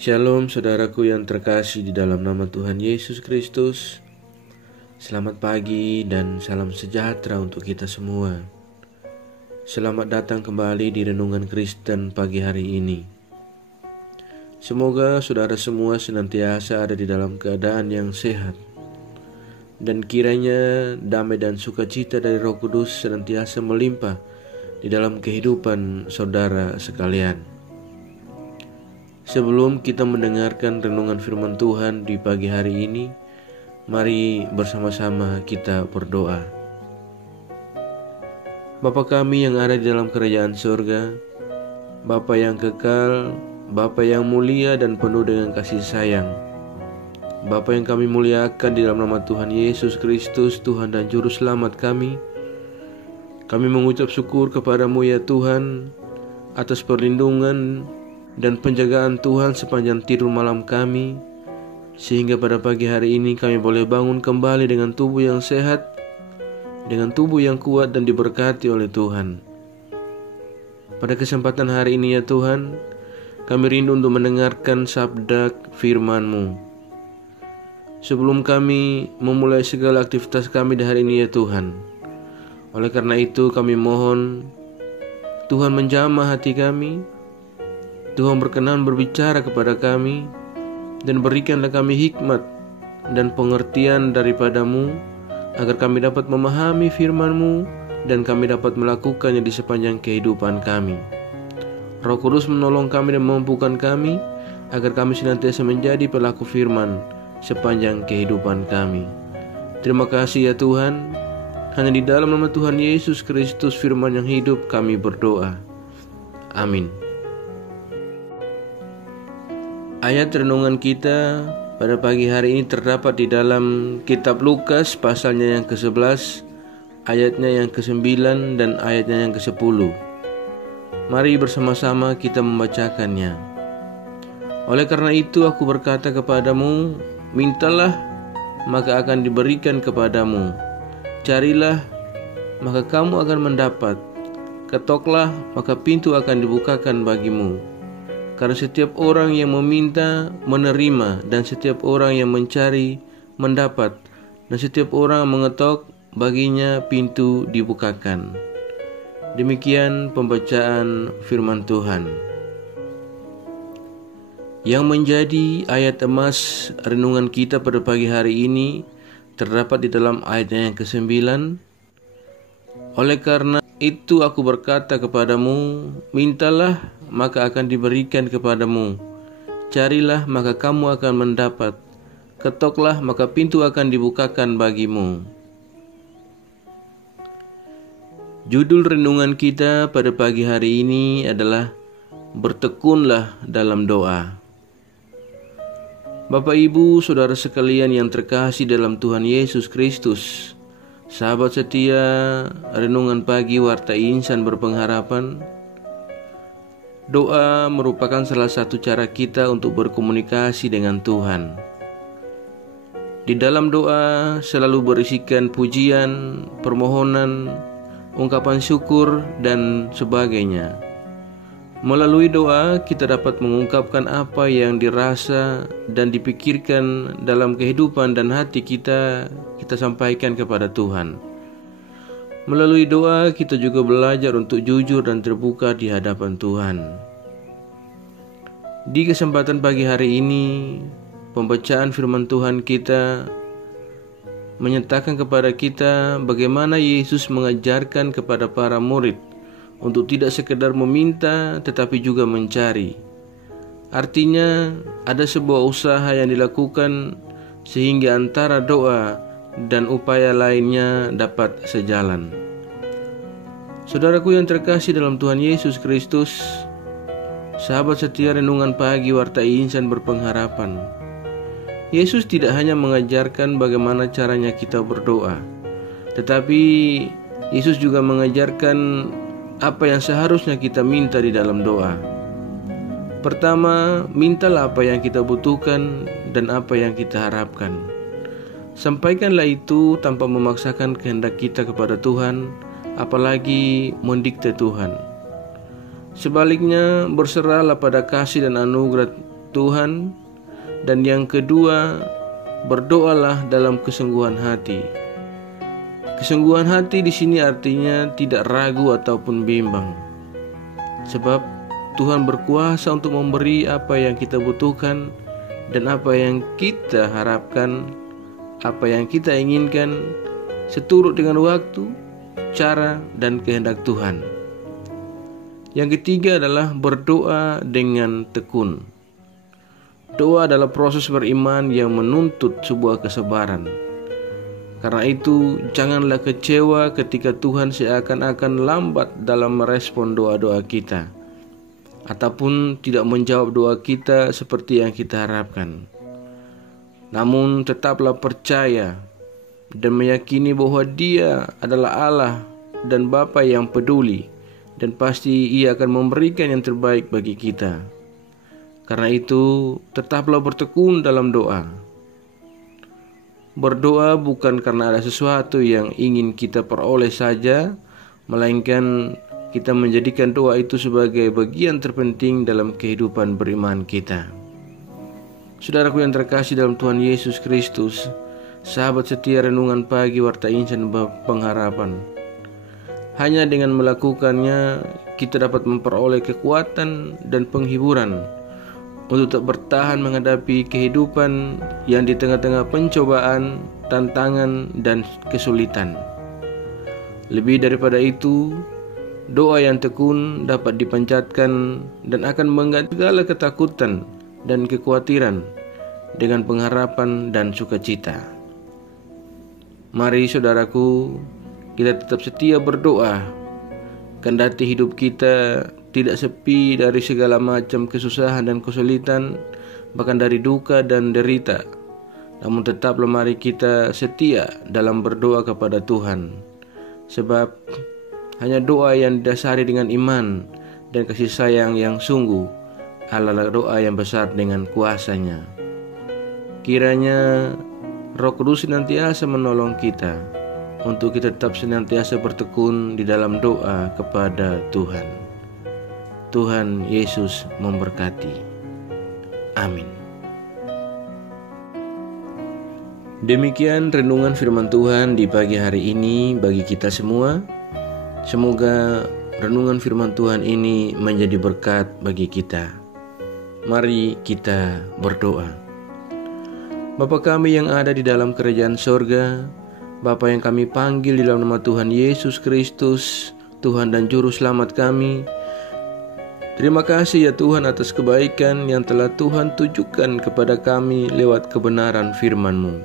Shalom saudaraku yang terkasih di dalam nama Tuhan Yesus Kristus. Selamat pagi dan salam sejahtera untuk kita semua. Selamat datang kembali di Renungan Kristen pagi hari ini. Semoga saudara semua senantiasa ada di dalam keadaan yang sehat, dan kiranya damai dan sukacita dari Roh Kudus senantiasa melimpah di dalam kehidupan saudara sekalian. Sebelum kita mendengarkan renungan firman Tuhan di pagi hari ini, mari bersama-sama kita berdoa. Bapa kami yang ada di dalam kerajaan surga, Bapa yang kekal, Bapa yang mulia dan penuh dengan kasih sayang, Bapa yang kami muliakan di dalam nama Tuhan Yesus Kristus, Tuhan dan Juru Selamat kami mengucap syukur kepadamu ya Tuhan, atas perlindungan dan penjagaan Tuhan sepanjang tidur malam kami, sehingga pada pagi hari ini kami boleh bangun kembali dengan tubuh yang sehat, dengan tubuh yang kuat dan diberkati oleh Tuhan. Pada kesempatan hari ini ya Tuhan, kami rindu untuk mendengarkan sabda firman-Mu. Sebelum kami memulai segala aktivitas kami di hari ini ya Tuhan, oleh karena itu kami mohon Tuhan menjamah hati kami, Tuhan berkenan berbicara kepada kami, dan berikanlah kami hikmat dan pengertian daripada-Mu, agar kami dapat memahami firman-Mu dan kami dapat melakukannya di sepanjang kehidupan kami. Roh Kudus menolong kami dan memampukan kami, agar kami senantiasa menjadi pelaku firman sepanjang kehidupan kami. Terima kasih ya Tuhan. Hanya di dalam nama Tuhan Yesus Kristus firman yang hidup kami berdoa. Amin. Ayat renungan kita pada pagi hari ini terdapat di dalam kitab Lukas pasalnya yang ke-11, ayatnya yang ke-9 dan ayatnya yang ke-10. Mari bersama-sama kita membacakannya. Oleh karena itu aku berkata kepadamu, mintalah maka akan diberikan kepadamu, carilah maka kamu akan mendapat, ketoklah maka pintu akan dibukakan bagimu. Karena setiap orang yang meminta menerima, dan setiap orang yang mencari mendapat, dan setiap orang yang mengetok baginya pintu dibukakan. Demikian pembacaan firman Tuhan. Yang menjadi ayat emas renungan kita pada pagi hari ini terdapat di dalam ayatnya yang ke-9. Oleh karena itu aku berkata kepadamu, mintalah maka akan diberikan kepadamu, carilah maka kamu akan mendapat, ketoklah maka pintu akan dibukakan bagimu. Judul renungan kita pada pagi hari ini adalah bertekunlah dalam doa. Bapak Ibu saudara sekalian yang terkasih dalam Tuhan Yesus Kristus, sahabat setia renungan pagi Warta Insan Berpengharapan, doa merupakan salah satu cara kita untuk berkomunikasi dengan Tuhan. Di dalam doa selalu berisikan pujian, permohonan, ungkapan syukur, dan sebagainya. Melalui doa kita dapat mengungkapkan apa yang dirasa dan dipikirkan dalam kehidupan dan hati kita sampaikan kepada Tuhan. Melalui doa kita juga belajar untuk jujur dan terbuka di hadapan Tuhan. Di kesempatan pagi hari ini, pembacaan firman Tuhan kita menyatakan kepada kita bagaimana Yesus mengajarkan kepada para murid untuk tidak sekedar meminta tetapi juga mencari. Artinya ada sebuah usaha yang dilakukan sehingga antara doa dan upaya lainnya dapat sejalan. Saudaraku yang terkasih dalam Tuhan Yesus Kristus, sahabat setia renungan pagi Warta Insan Berpengharapan, Yesus tidak hanya mengajarkan bagaimana caranya kita berdoa, tetapi Yesus juga mengajarkan apa yang seharusnya kita minta di dalam doa. Pertama, mintalah apa yang kita butuhkan dan apa yang kita harapkan. Sampaikanlah itu tanpa memaksakan kehendak kita kepada Tuhan, apalagi mendikte Tuhan. Sebaliknya, berserahlah pada kasih dan anugerah Tuhan. Dan yang kedua, berdoalah dalam kesungguhan hati. Kesungguhan hati di sini artinya tidak ragu ataupun bimbang. Sebab Tuhan berkuasa untuk memberi apa yang kita butuhkan dan apa yang kita harapkan, apa yang kita inginkan, seturut dengan waktu, cara, dan kehendak Tuhan. Yang ketiga adalah berdoa dengan tekun. Doa adalah proses beriman yang menuntut sebuah kesabaran. Karena itu, janganlah kecewa ketika Tuhan seakan-akan lambat dalam merespon doa-doa kita, ataupun tidak menjawab doa kita seperti yang kita harapkan. Namun tetaplah percaya dan meyakini bahwa Dia adalah Allah dan Bapa yang peduli, dan pasti Ia akan memberikan yang terbaik bagi kita. Karena itu, tetaplah bertekun dalam doa. Berdoa bukan karena ada sesuatu yang ingin kita peroleh saja, melainkan kita menjadikan doa itu sebagai bagian terpenting dalam kehidupan beriman kita. Saudaraku yang terkasih dalam Tuhan Yesus Kristus, sahabat setia renungan pagi Warta Insan Pengharapan. Hanya dengan melakukannya, kita dapat memperoleh kekuatan dan penghiburan untuk tak bertahan menghadapi kehidupan yang di tengah-tengah pencobaan, tantangan, dan kesulitan. Lebih daripada itu, doa yang tekun dapat dipanjatkan dan akan mengganti segala ketakutan dan kekhawatiran dengan pengharapan dan sukacita. Mari saudaraku, kita tetap setia berdoa, kendati hidup kita tidak sepi dari segala macam kesusahan dan kesulitan, bahkan dari duka dan derita. Namun tetaplah mari kita setia dalam berdoa kepada Tuhan. Sebab hanya doa yang didasari dengan iman dan kasih sayang yang sungguh adalah doa yang besar dengan kuasanya. Kiranya Roh Kudus senantiasa menolong kita untuk kita tetap senantiasa bertekun di dalam doa kepada Tuhan. Tuhan Yesus memberkati. Amin. Demikian renungan firman Tuhan di pagi hari ini bagi kita semua. Semoga renungan firman Tuhan ini menjadi berkat bagi kita. Mari kita berdoa. Bapa kami yang ada di dalam kerajaan sorga, Bapa yang kami panggil di dalam nama Tuhan Yesus Kristus, Tuhan dan Juru Selamat kami. Terima kasih ya Tuhan atas kebaikan yang telah Tuhan tujukan kepada kami lewat kebenaran firman-Mu.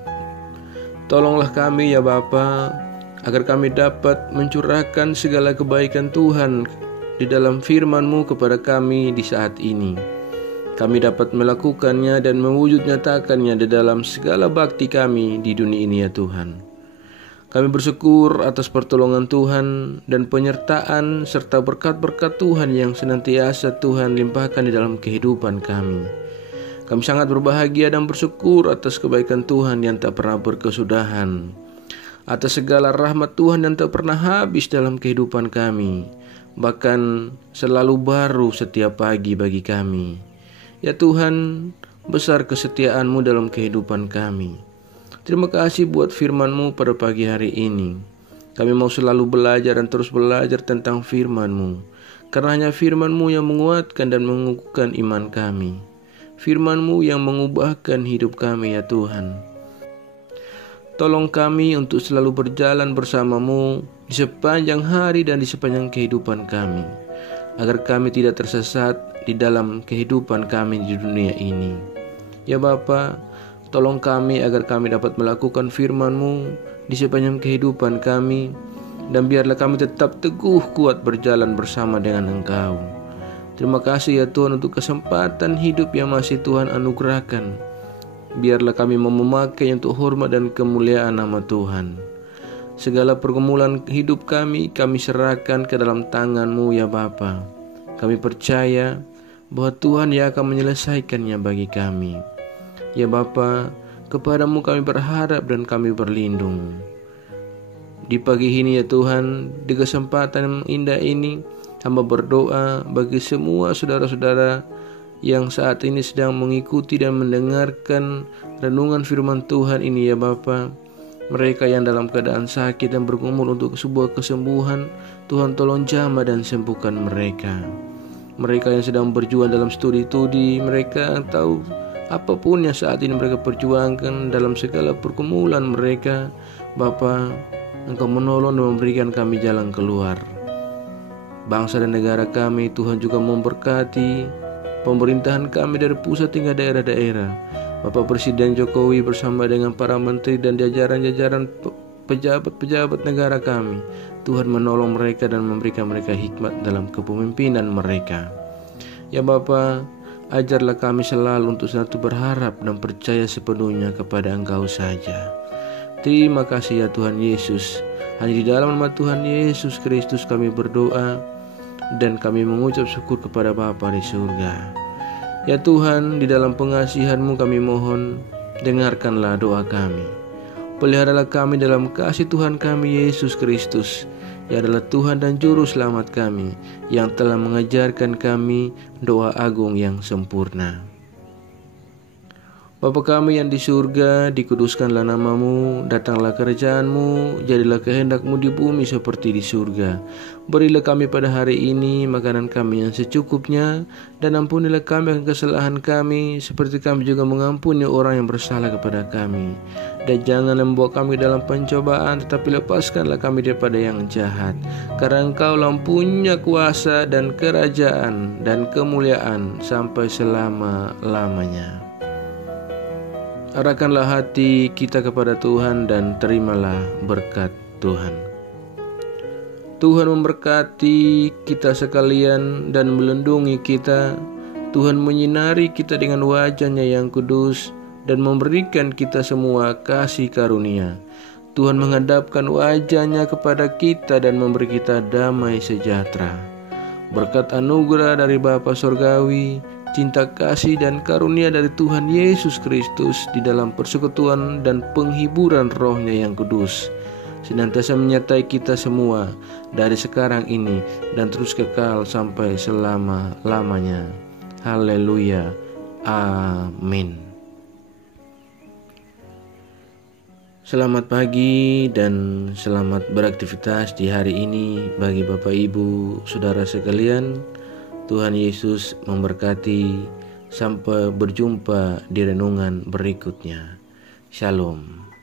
Tolonglah kami ya Bapa, agar kami dapat mencurahkan segala kebaikan Tuhan di dalam firman-Mu kepada kami di saat ini. Kami dapat melakukannya dan mewujud nyatakannya di dalam segala bakti kami di dunia ini ya Tuhan. Kami bersyukur atas pertolongan Tuhan dan penyertaan serta berkat-berkat Tuhan yang senantiasa Tuhan limpahkan di dalam kehidupan kami. Kami sangat berbahagia dan bersyukur atas kebaikan Tuhan yang tak pernah berkesudahan, atas segala rahmat Tuhan yang tak pernah habis dalam kehidupan kami, bahkan selalu baru setiap pagi bagi kami. Ya Tuhan, besar kesetiaan-Mu dalam kehidupan kami. Terima kasih buat firman-Mu pada pagi hari ini. Kami mau selalu belajar dan terus belajar tentang firman-Mu, karena hanya firman-Mu yang menguatkan dan mengukuhkan iman kami. Firman-Mu yang mengubahkan hidup kami ya Tuhan. Tolong kami untuk selalu berjalan bersama-Mu di sepanjang hari dan di sepanjang kehidupan kami, agar kami tidak tersesat di dalam kehidupan kami di dunia ini. Ya Bapa, tolong kami agar kami dapat melakukan firman-Mu di sepanjang kehidupan kami, dan biarlah kami tetap teguh kuat berjalan bersama dengan Engkau. Terima kasih ya Tuhan untuk kesempatan hidup yang masih Tuhan anugerahkan. Biarlah kami mau memakai untuk hormat dan kemuliaan nama Tuhan. Segala pergumulan hidup kami serahkan ke dalam tangan-Mu ya Bapa. Kami percaya bahwa Tuhan yang akan menyelesaikannya bagi kami. Ya Bapa, kepada-Mu kami berharap dan kami berlindung. Di pagi ini ya Tuhan, di kesempatan yang indah ini, hamba berdoa bagi semua saudara-saudara yang saat ini sedang mengikuti dan mendengarkan renungan firman Tuhan ini ya Bapa. Mereka yang dalam keadaan sakit dan bergumul untuk sebuah kesembuhan, Tuhan tolong jamah dan sembuhkan mereka. Mereka yang sedang berjuang dalam studi mereka tahu apapun yang saat ini mereka perjuangkan dalam segala pergumulan mereka, Bapa, Engkau menolong dan memberikan kami jalan keluar. Bangsa dan negara kami, Tuhan juga memberkati pemerintahan kami dari pusat hingga daerah-daerah. Bapak Presiden Jokowi bersama dengan para menteri dan jajaran-jajaran pejabat-pejabat negara kami, Tuhan menolong mereka dan memberikan mereka hikmat dalam kepemimpinan mereka. Ya Bapa, ajarlah kami selalu untuk selalu berharap dan percaya sepenuhnya kepada Engkau saja. Terima kasih ya Tuhan Yesus. Hanya di dalam nama Tuhan Yesus Kristus kami berdoa dan kami mengucap syukur kepada Bapa di surga. Ya Tuhan, di dalam pengasihan-Mu kami mohon, dengarkanlah doa kami. Peliharalah kami dalam kasih Tuhan kami Yesus Kristus, yang adalah Tuhan dan Juru Selamat kami, yang telah mengajarkan kami doa agung yang sempurna. Bapa kami yang di surga, dikuduskanlah nama-Mu, datanglah kerajaan-Mu, jadilah kehendak-Mu di bumi seperti di surga. Berilah kami pada hari ini makanan kami yang secukupnya, dan ampunilah kami akan kesalahan kami, seperti kami juga mengampuni orang yang bersalah kepada kami. Dan jangan membawa kami dalam pencobaan, tetapi lepaskanlah kami daripada yang jahat. Karena Engkau-lah punya kuasa dan kerajaan dan kemuliaan sampai selama-lamanya. Arahkanlah hati kita kepada Tuhan dan terimalah berkat Tuhan. Tuhan memberkati kita sekalian dan melindungi kita. Tuhan menyinari kita dengan wajah-Nya yang kudus dan memberikan kita semua kasih karunia. Tuhan menghadapkan wajah-Nya kepada kita dan memberi kita damai sejahtera. Berkat anugerah dari Bapa Sorgawi, cinta kasih dan karunia dari Tuhan Yesus Kristus di dalam persekutuan dan penghiburan Roh-Nya yang kudus senantiasa menyertai kita semua dari sekarang ini dan terus kekal sampai selama-lamanya. Haleluya. Amin. Selamat pagi dan selamat beraktivitas di hari ini bagi Bapak Ibu Saudara sekalian. Tuhan Yesus memberkati. Sampai berjumpa di renungan berikutnya. Shalom.